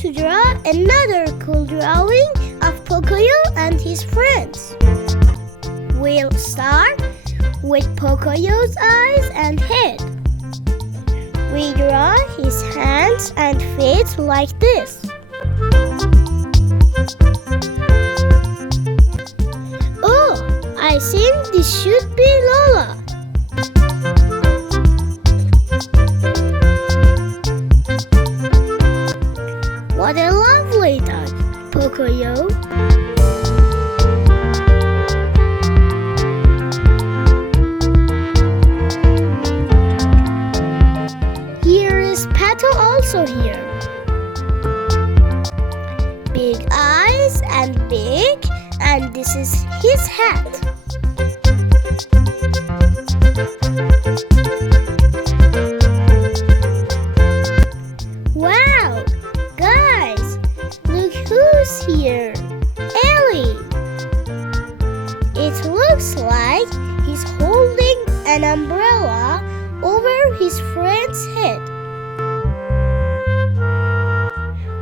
to draw another cool drawing of Pocoyo and his friends. We'll start with Pocoyo's eyes and head. We draw his hands and feet like this. Oh, I think this should be Loula. What a lovely dog, Pocoyo. Here is Pato also here. Big eyes and big, and this is his hat. Wow! Guys, look who's here! Elly! It looks like he's holding an umbrella over his friend's head.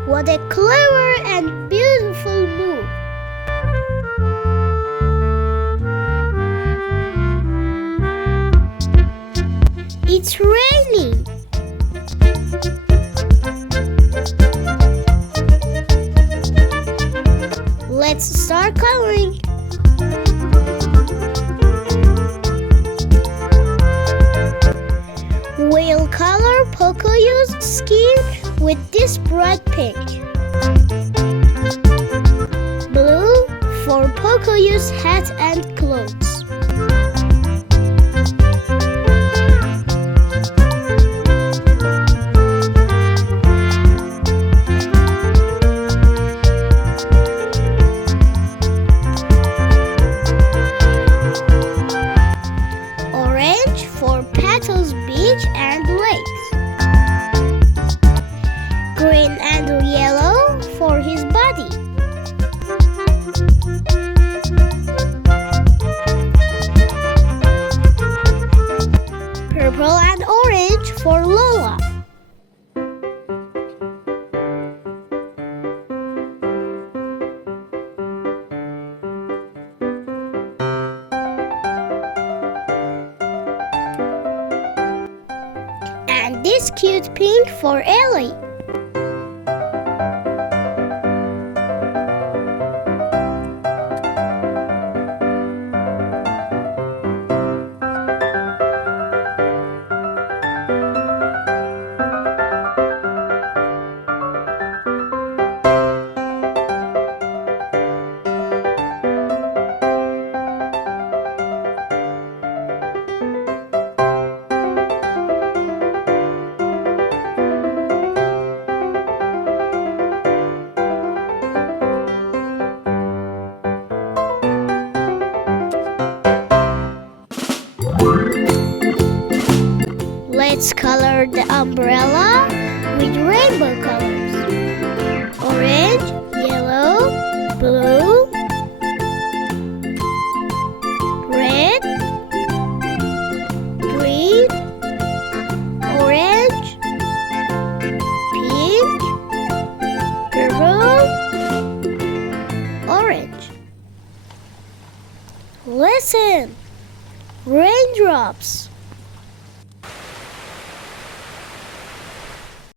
What a clever and beautiful move! It's raining! Let's start coloring. We'll color Pocoyo's skin with this bright pink. Blue for Pocoyo's hat and clothes. Orange for Pato's beach and legs. Green and yellow for his body. Purple and orange for Loula. And this cute pink for Elly. Let's color the umbrella with rainbow colors. Orange, yellow, blue, red, green, orange, pink, purple, orange. Listen! Raindrops!